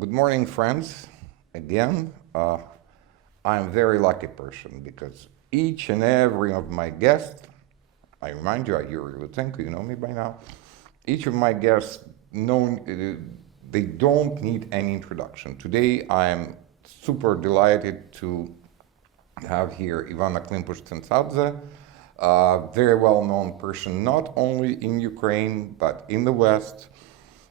Good morning, friends. Again, I'm a very lucky person because each and every of my guests, I remind you, Iouri, Loutsenko, you know me by now. Each of my guests, they don't need any introduction. Today, I am super delighted to have here Ivanna Klympush-Tsintsadze, a very well-known person, not only in Ukraine, but in the West,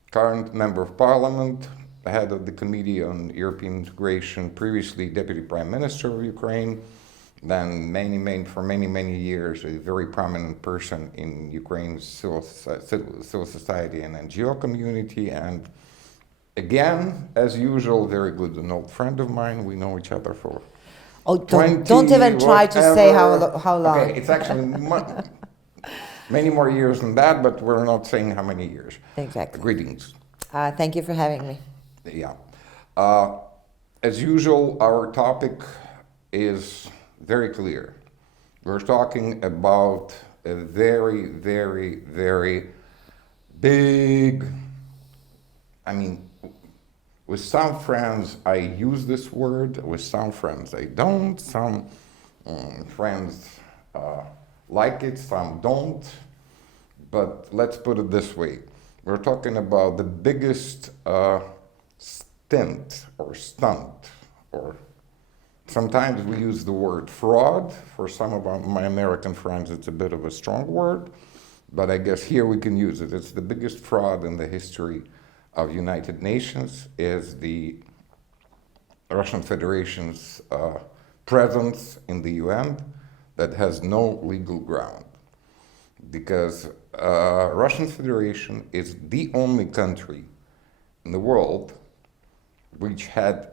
current member of parliament, head of the Committee on European Integration, previously Deputy Prime Minister of Ukraine, then for many years, a very prominent person in Ukraine's civil society and NGO community, and again, as usual, very good, an old friend of mine. We know each other for don't even try to say how long. Okay, it's actually many more years than that, but we're not saying how many years. Exactly. Greetings. Thank you for having me. Yeah. As usual, our topic is very clear. We're talking about a very big, with some friends I use this word, with some friends I don't, some friends like it, some don't, but let's put it this way. We're talking about the biggest stunt, or sometimes we use the word fraud. For some of my American friends, it's a bit of a strong word, but I guess here we can use it. It's the biggest fraud in the history of United Nations, is the Russian Federation's presence in the UN that has no legal ground. Because Russian Federation is the only country in the world which there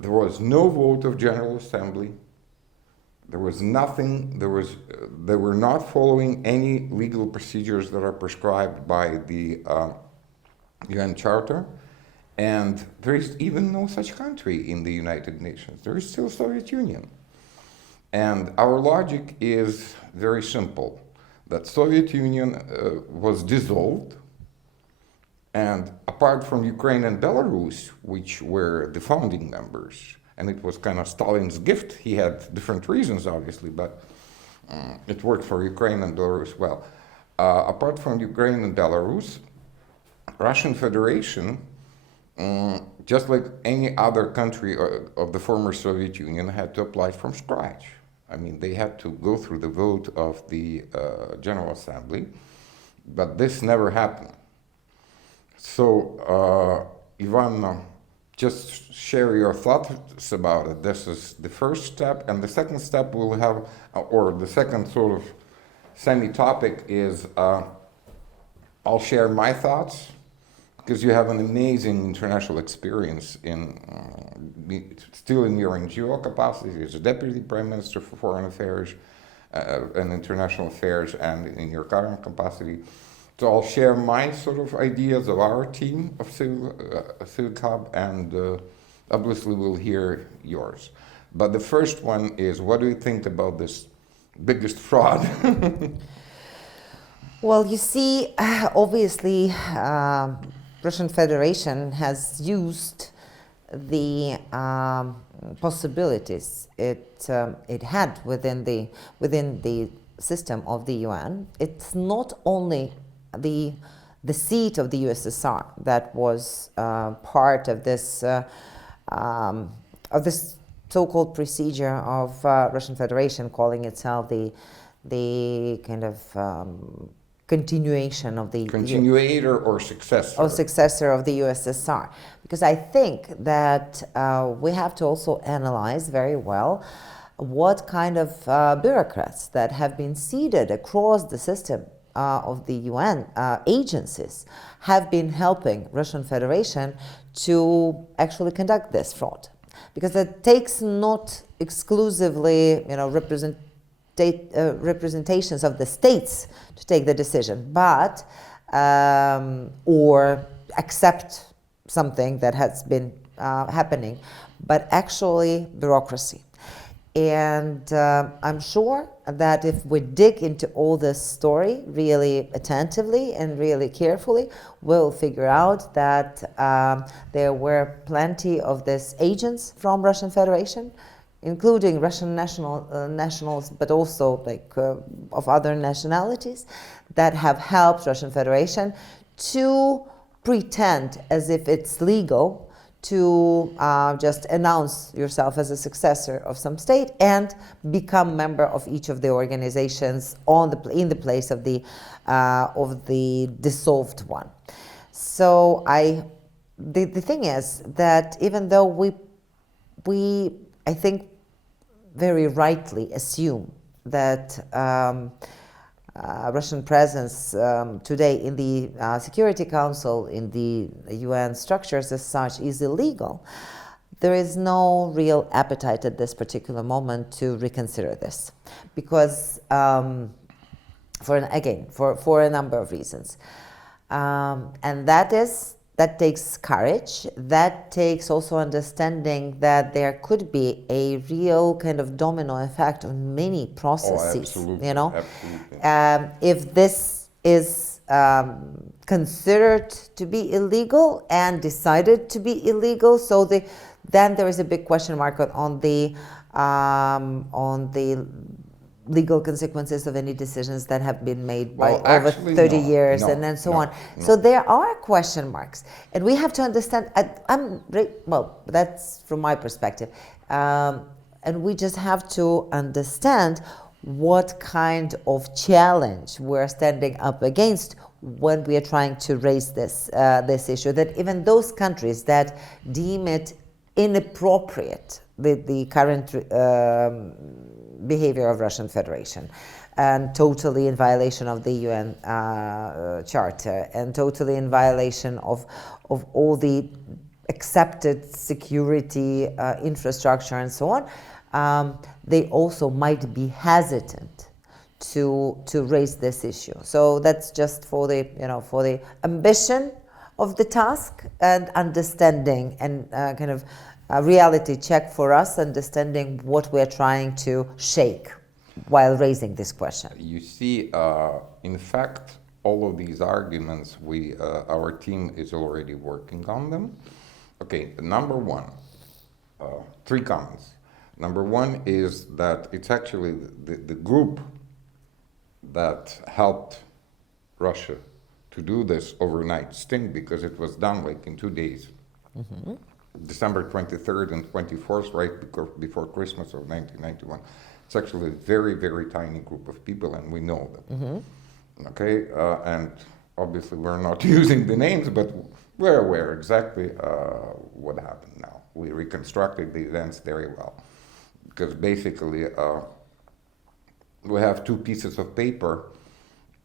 was no vote of General Assembly, there was nothing, they were not following any legal procedures that are prescribed by the UN Charter, and there is even no such country in the United Nations. There is still Soviet Union. And our logic is very simple, that Soviet Union was dissolved, and apart from Ukraine and Belarus, which were the founding members, and it was kind of Stalin's gift, he had different reasons obviously, but it worked for Ukraine and Belarus well. Apart from Ukraine and Belarus, Russian Federation, just like any other country of the former Soviet Union, had to apply from scratch. I mean, they had to go through the vote of the General Assembly, but this never happened. So, Ivanna, just share your thoughts about it. This is the first step, and the second step we'll have, or the second sort of semi-topic is, I'll share my thoughts, because you have an amazing international experience still in your NGO capacity as a Deputy Prime Minister for Foreign Affairs and International Affairs, and in your current capacity. So I'll share my sort of ideas of our team of Civic Hub, and obviously we'll hear yours. But the first one is, what do you think about this biggest fraud? Well, you see, obviously, Russian Federation has used the possibilities it had within the system of the UN. It's not only the seat of the USSR that was part of this so-called procedure of Russian Federation, calling itself the kind of continuation of the continuator or successor. Or successor of the USSR. Because I think that we have to also analyze very well what kind of bureaucrats that have been seated across the system of the UN agencies have been helping Russian Federation to actually conduct this fraud. Because it takes not exclusively, representations of the states to take the decision, but or accept something that has been happening, but actually bureaucracy. And I'm sure that if we dig into all this story really attentively and really carefully, we'll figure out that there were plenty of these agents from Russian Federation, including Russian nationals, but also of other nationalities, that have helped Russian Federation to pretend as if it's legal to just announce yourself as a successor of some state and become member of each of the organizations in the place of the dissolved one. So the thing is that even though we I think very rightly assume that Russian presence today in the Security Council, in the UN structures as such, is illegal, there is no real appetite at this particular moment to reconsider this, because for a number of reasons, and that takes courage. That takes also understanding that there could be a real kind of domino effect on many processes. Oh, absolutely. You know, Absolutely. If this is considered to be illegal and decided to be illegal, so then there is a big question mark on the legal consequences of any decisions that have been made by over 30 years and then so on. So there are question marks, and we have to understand. That's from my perspective, and we just have to understand what kind of challenge we're standing up against when we are trying to raise this issue. That even those countries that deem it inappropriate, the current behavior of Russian Federation, and totally in violation of the UN Charter, and totally in violation of all the accepted security infrastructure and so on, they also might be hesitant to raise this issue. So that's just for the ambition of the task and understanding and kind of a reality check for us, understanding what we're trying to shake while raising this question. You see, in fact, all of these arguments, our team is already working on them. Okay, number one, 3 comments. Number one is that it's actually the group that helped Russia to do this overnight sting, because it was done in 2 days. Mm-hmm. December 23rd and 24th, right before Christmas of 1991. It's actually a very, very tiny group of people, and we know them. Mm-hmm. Okay, and obviously we're not using the names, but we're aware exactly what happened now. We reconstructed the events very well, because basically we have 2 pieces of paper.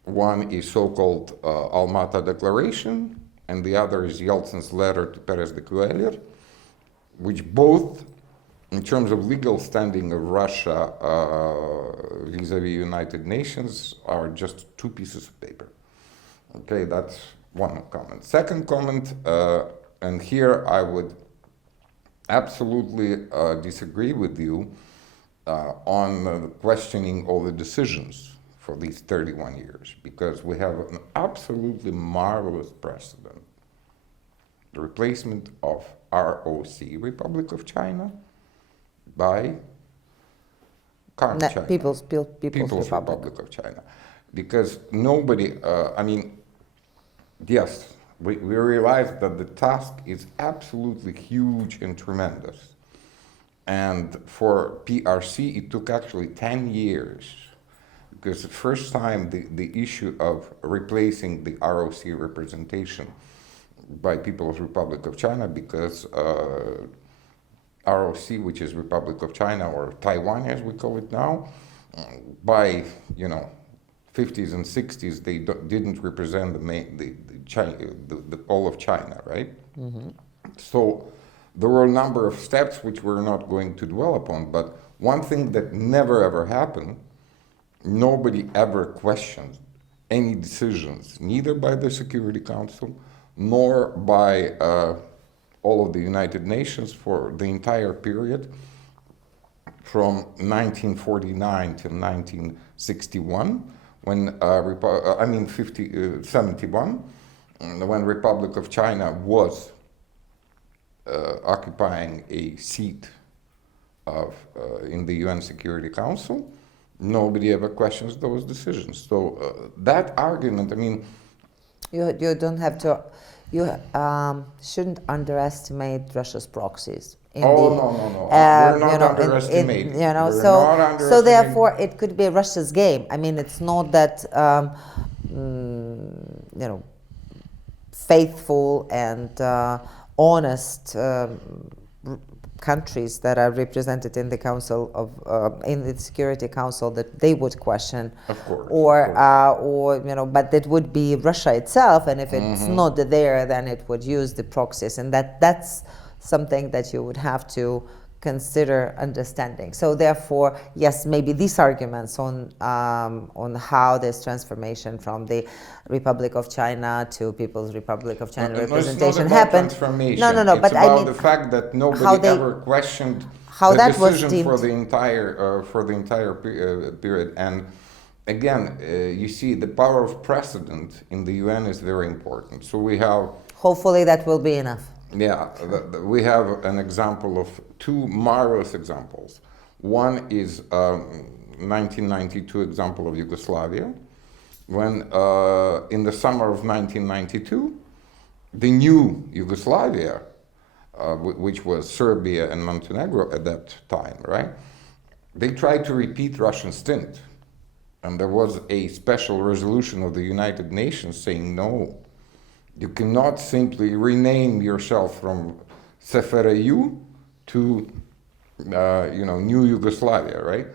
One is so-called Almata Declaration, and the other is Yeltsin's letter to Perez de Cuellar, which both, in terms of legal standing of Russia vis-a-vis United Nations, are just 2 pieces of paper. Okay, that's one comment. Second comment, and here I would absolutely disagree with you on questioning all the decisions for these 31 years, because we have an absolutely marvelous precedent. The replacement of ROC, Republic of China, by China, People's Republic of China. Because nobody, yes, we realize that the task is absolutely huge and tremendous. And for PRC, it took actually 10 years, because the first time the issue of replacing the ROC representation by People's Republic of China, because ROC, which is Republic of China, or Taiwan as we call it now, by 50s and 60s, they didn't represent all of China, right? Mm-hmm. So there were a number of steps which we're not going to dwell upon, but one thing that never ever happened, nobody ever questioned any decisions, neither by the Security Council nor by all of the United Nations for the entire period from 1949 to 1961, when 71, when Republic of China was occupying a seat in the UN Security Council. Nobody ever questions those decisions. So that argument, I mean, you don't have to. You shouldn't underestimate Russia's proxies. No. We're not underestimating. We're not underestimating. so therefore it could be Russia's game. I mean, it's not that faithful and honest countries that are represented in the Council of in the Security Council that they would question, of course, but it would be Russia itself, and if it's not there, then it would use the proxies, and that's something that you would have to consider understanding. So therefore, yes, maybe these arguments on how this transformation from the Republic of China to People's Republic of China representation happened. No, but it's about I mean the fact that nobody ever questioned how the that was decision deemed for the entire period. And again, you see, the power of precedent in the UN is very important. So we have. Hopefully, that will be enough. Yeah, we have an example of two marvelous examples. One is 1992 example of Yugoslavia, when in the summer of 1992, the new Yugoslavia, which was Serbia and Montenegro at that time, right? They tried to repeat Russian stint. And there was a special resolution of the United Nations saying no. You cannot simply rename yourself from SFRU to, new Yugoslavia, right?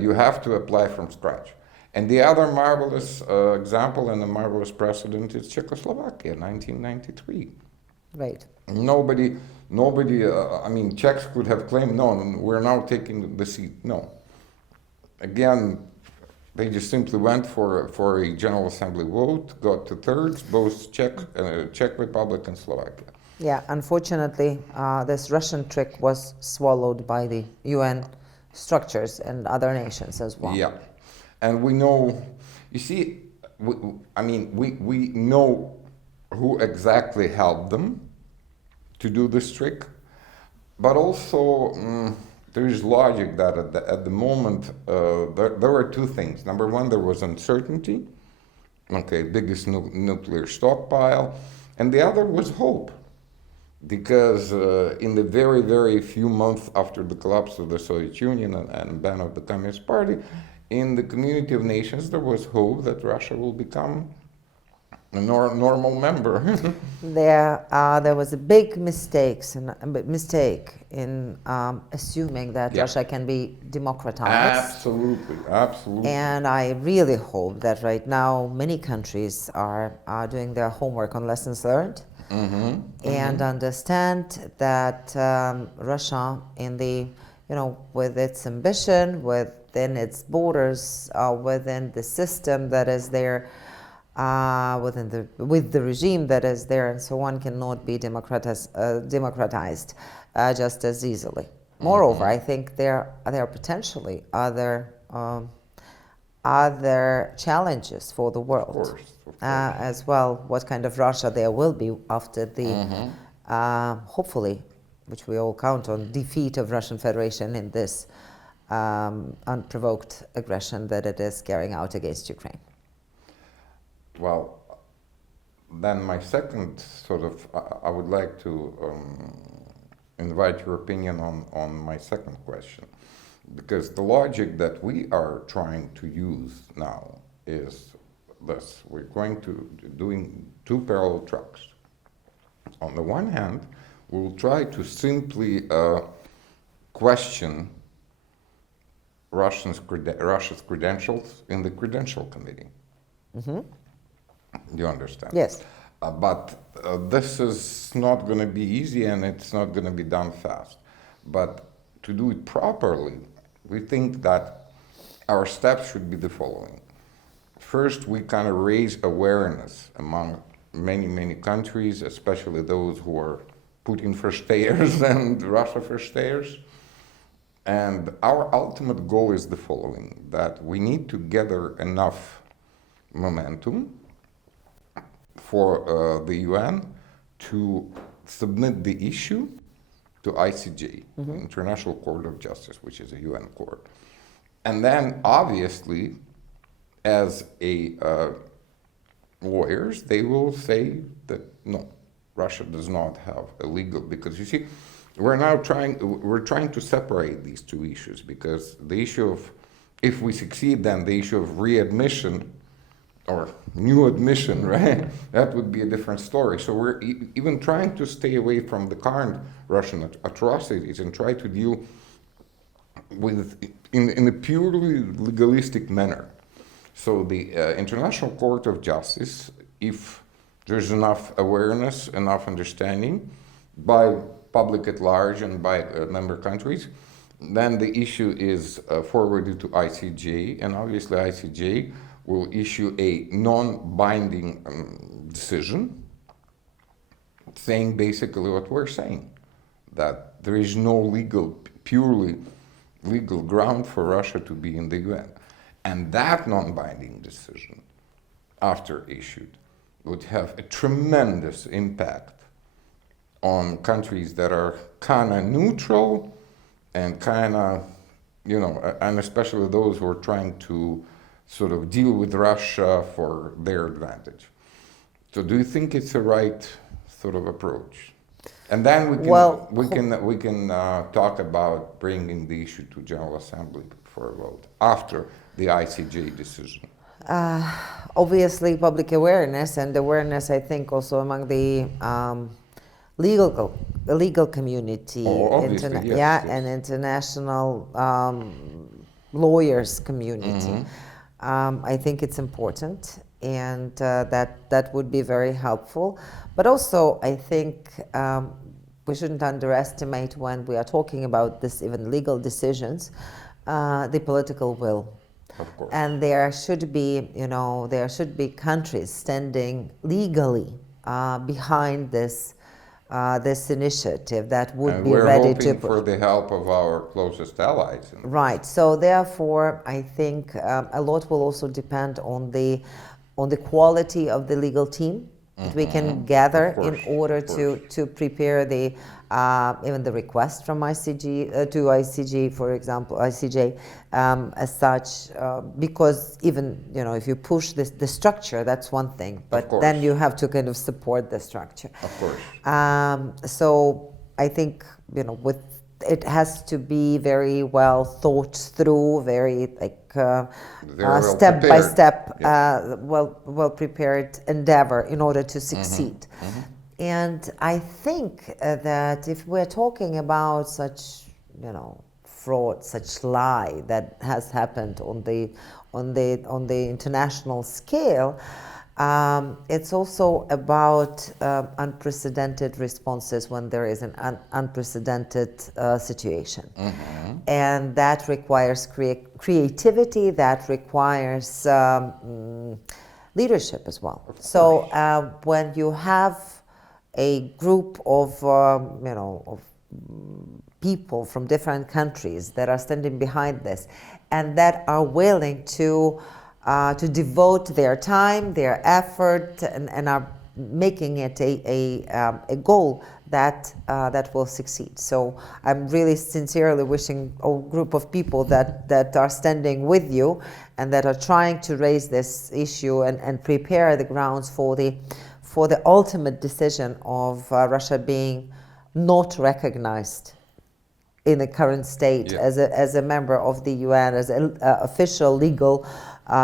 You have to apply from scratch. And the other marvelous example and a marvelous precedent is Czechoslovakia, 1993. Right. Nobody. Czechs could have claimed, no, we're now taking the seat. No. Again, they just simply went for a General Assembly vote, got 2/3, both Czech Republic and Slovakia. Yeah, unfortunately, this Russian trick was swallowed by the UN structures and other nations as well. Yeah, and we know, you see, we know who exactly helped them to do this trick, but also there is logic that at the moment there were two things. Number one, there was uncertainty, biggest nuclear stockpile, and the other was hope, because in the very, very few months after the collapse of the Soviet Union and ban of the Communist Party, in the community of nations there was hope that Russia will become a normal member. There was a big mistake in assuming that Russia can be democratized. Absolutely. And I really hope that right now many countries are doing their homework on lessons learned and understand that Russia, with its ambition, within its borders, within the system that is there, with the regime that is there and so on, cannot be democratized just as easily. Moreover, I think there are potentially other challenges for the world, of course. as well. What kind of Russia there will be after the hopefully, which we all count on, defeat of Russian Federation in this unprovoked aggression that it is carrying out against Ukraine. Well, then my second I would like to invite your opinion on my second question, because the logic that we are trying to use now is this. We're going to doing two parallel tracks. On the one hand, we'll try to simply question Russia's credentials in the Credential Committee. You understand? Yes. But this is not going to be easy, and it's not going to be done fast. But to do it properly, we think that our steps should be the following. First, we kind of raise awareness among many, many countries, especially those who are Putin first-stayers and Russia first-stayers, And our ultimate goal is the following, that we need to gather enough momentum for the UN to submit the issue to ICJ, International Court of Justice, which is a UN court. And then, obviously, as lawyers, they will say that no, Russia does not have a legal, because you see, we're trying to separate these two issues, because the issue of, if we succeed, then the issue of readmission or new admission, right? That would be a different story. So we're even trying to stay away from the current Russian atrocities and try to deal with in a purely legalistic manner. So the International Court of Justice, if there's enough awareness, enough understanding by public at large and by member countries, then the issue is forwarded to ICJ, and obviously ICJ will issue a non-binding decision saying basically what we're saying, that there is no purely legal ground for Russia to be in the UN. And that non-binding decision, after issued, would have a tremendous impact on countries that are kind of neutral and kind of, and especially those who are trying to sort of deal with Russia for their advantage. So do you think it's the right sort of approach? And then we can talk about bringing the issue to General Assembly for a vote after the ICJ decision. Obviously, public awareness and awareness, I think, also among the legal community, yes. and international lawyers community. I think it's important, and that would be very helpful. But also, I think we shouldn't underestimate, when we are talking about this, even legal decisions, the political will. Of course. And there should be, countries standing legally behind this initiative that would be ready to. We're hoping for the help of our closest allies. Right. So therefore, I think a lot will also depend on the quality of the legal team that we can gather in order to prepare the even the request from ICJ to ICJ, for example, ICJ as such, because even if you push the structure, that's one thing, but then you have to kind of support the structure. Of course. So I think it has to be very well thought through, very step by step, well prepared endeavor in order to succeed. And I think that if we're talking about such fraud, such lie that has happened on the international scale, it's also about unprecedented responses when there is an unprecedented situation. And that requires creativity, that requires leadership as well. So when you have a group of people from different countries that are standing behind this and that are willing to devote their time, their effort, and are making it a goal that will succeed. So I'm really sincerely wishing a group of people that are standing with you and that are trying to raise this issue and prepare the grounds for the ultimate decision of Russia being not recognized in the current state as a member of the UN, as an official legal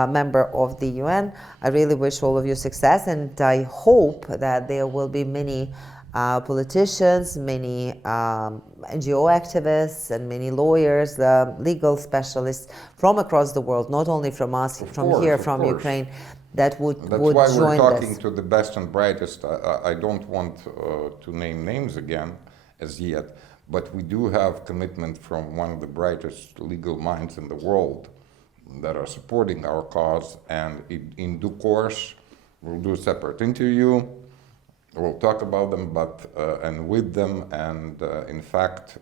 member of the UN. I really wish all of you success, and I hope that there will be many politicians, many NGO activists, and many lawyers, legal specialists from across the world, not only from us, from Ukraine, that would join this. That's why we're talking to the best and brightest. I don't want to name names again as yet, but we do have commitment from one of the brightest legal minds in the world that are supporting our cause, and in due course we'll do a separate interview. We'll talk about them, and with them, and in fact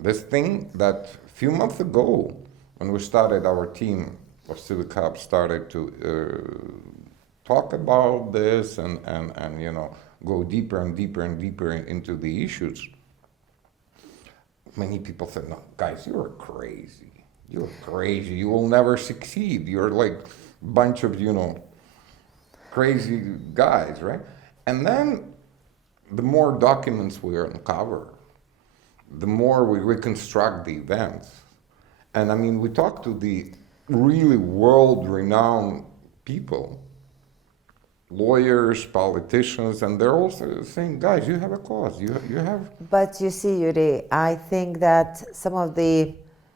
This thing that a few months ago, when we started, our team of Civic Hub started to talk about this and go deeper and deeper and deeper into the issues, many people said, no, guys, you're crazy. You're crazy. You will never succeed. You're like a bunch of, crazy guys, right? And then the more documents we uncover, the more we reconstruct the events. And I mean, we talk to the really world-renowned people, lawyers, politicians, and they're also saying, guys, you have a cause. You have... But you see, Iouri, I think that some of the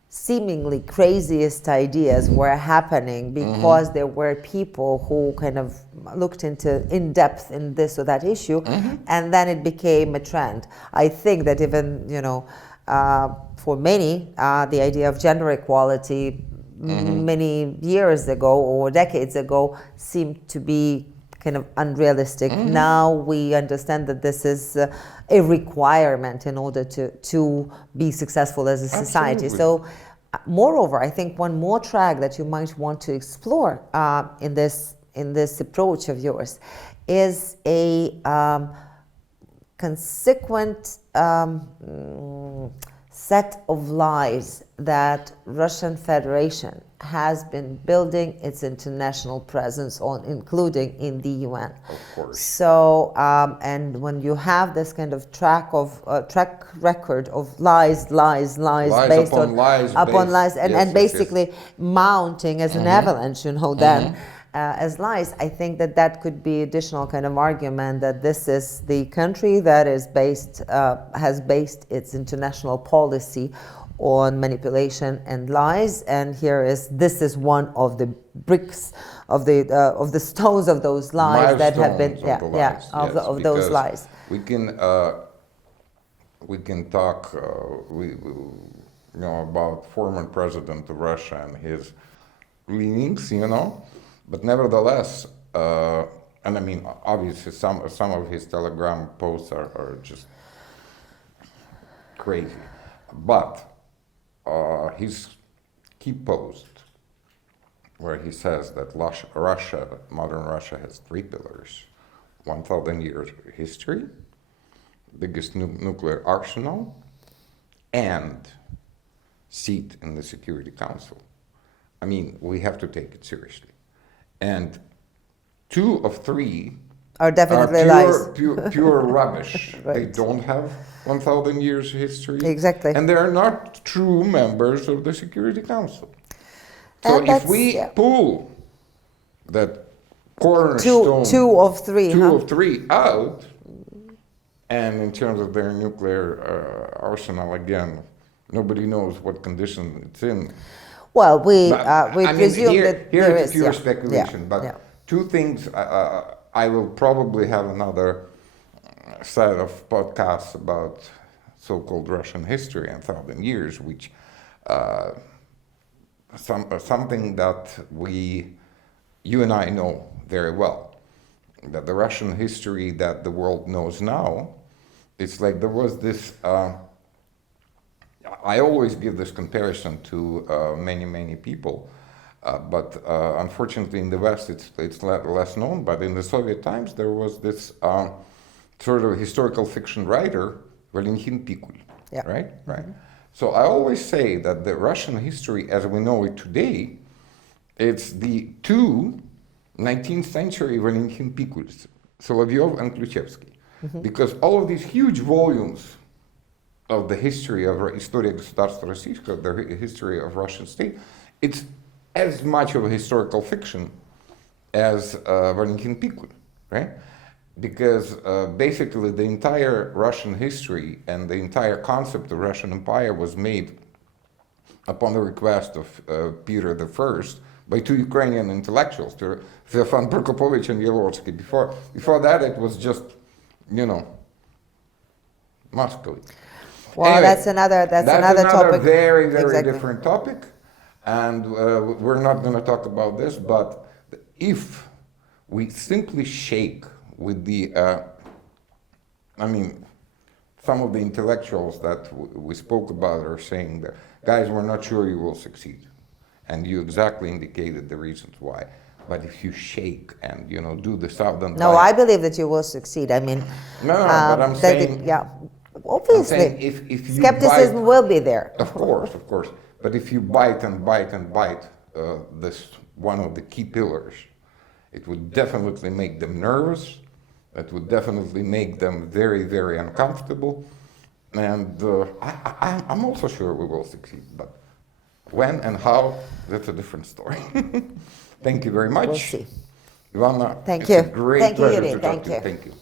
seemingly craziest ideas were happening because there were people who kind of looked in depth in this or that issue, and then it became a trend. I think that even for many, the idea of gender equality many years ago or decades ago seemed to be kind of unrealistic. Now we understand that this is a requirement in order to be successful as a society. Absolutely. So, moreover, I think one more track that you might want to explore in this approach of yours is a consequent set of lies that Russian Federation has been building its international presence on, including in the UN. Of course. So, and when you have this kind of track record of lies based upon on lies, and basically mounting as an avalanche, then. As lies, I think that could be additional kind of argument that this is the country that is has based its international policy on manipulation and lies, and this is one of the bricks of the stones of those lies that have been of those lies. We can talk about former president of Russia and his leanings, but nevertheless, and I mean, obviously, some of his Telegram posts are just crazy. But his key post, where he says that modern Russia has three pillars: 1,000 years history, biggest nuclear arsenal, and seat in the Security Council. I mean, we have to take it seriously. And 2 of 3 are definitely lies. lies. Pure rubbish. Right. They don't have 1,000 years history. Exactly. And they are not true members of the Security Council. So And if we pull that cornerstone, two of three out, and in terms of their nuclear arsenal, again, nobody knows what condition it's in. Well, we I mean, presume that here there it's is pure speculation, but 2 things. I will probably have another set of podcasts about so-called Russian history and 1,000 years, which something that you and I know very well, that the Russian history that the world knows now, it's like there was this. I always give this comparison to many people, but unfortunately in the West it's less known. But in the Soviet times there was this sort of historical fiction writer, Valentin Pikul, right? So I always say that the Russian history as we know it today, it's the 2 19th century Valentin Pikuls, Solovyov and Kluchevsky, because all of these huge volumes of the history of История государства российского, the history of Russian state, it's as much of a historical fiction as Valentin Pikul, right? Because basically the entire Russian history and the entire concept of Russian Empire was made upon the request of Peter I by 2 Ukrainian intellectuals, Feofan Prokopovich and Iouri. Before that it was just, Moscow. Well, anyway, that's another topic. Very different topic, and we're not going to talk about this. But if we simply shake with the, some of the intellectuals that we spoke about are saying that, guys, we're not sure you will succeed. And you exactly indicated the reasons why. But if you shake and, you know, do the southern No, I believe that you will succeed. I mean, No, but I'm saying, yeah, obviously, saying if you skepticism bite, will be there. of course. But if you bite and bite and bite this one of the key pillars, it would definitely make them nervous. It would definitely make them very, very uncomfortable. And I'm also sure we will succeed. But when and how, that's a different story. Thank you very much. We'll see. Ivana, Thank it's you. a great Thank you, pleasure Iouri. to talk Thank to you. you. Thank you.